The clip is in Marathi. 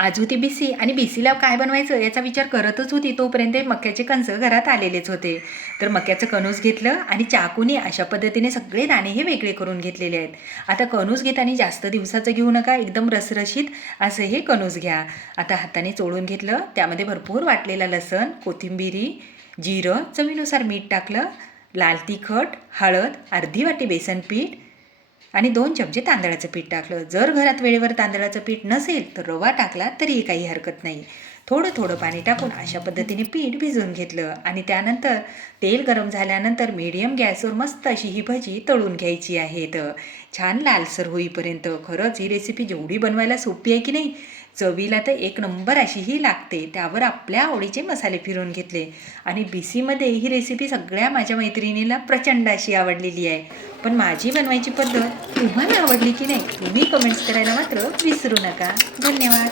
आज होती बीसी आणि बीसीला काय बनवायचं याचा विचार करतच होती. तोपर्यंत मक्याचे कणसं घरात आलेलेच होते. तर मक्याचं कणूस घेतलं आणि चाकूने अशा पद्धतीने सगळे दाणे हे वेगळे करून घेतलेले आहेत. आता कणूस घेताना जास्त दिवसाचं घेऊ नका, एकदम रसरशीत असं हे कणूस घ्या. आता हाताने चोळून घेतलं, त्यामध्ये भरपूर वाटलेला लसण, कोथिंबिरी, जिरं, चवीनुसार मीठ टाकलं, लाल तिखट, हळद, अर्धी वाटी बेसन पीठ आणि 2 चमचे तांदळाचं पीठ टाकलं. जर घरात वेळेवर तांदळाचं पीठ नसेल तर रवा टाकला तरीही काही हरकत नाही. थोडं थोडं पाणी टाकून अशा पद्धतीने पीठ भिजवून घेतलं आणि त्यानंतर तेल गरम झाल्यानंतर मीडियम गॅसवर मस्त अशी ही भजी तळून घ्यायची आहेत, छान लालसर होईपर्यंत. खरंच ही रेसिपी जेवढी बनवायला सोपी आहे की नाही, चवीला तर एक नंबर अशी ही लागते. त्यावर आपल्या आवडीचे मसाले फिरवून घेतले आणि बीसीमध्ये ही रेसिपी सगळ्या माझ्या मैत्रिणीला प्रचंड अशी आवडलेली आहे. पण माझी बनवायची पद्धत तुम्हाला आवडली की नाही, तुम्ही कमेंट्स करायला मात्र विसरू नका. धन्यवाद.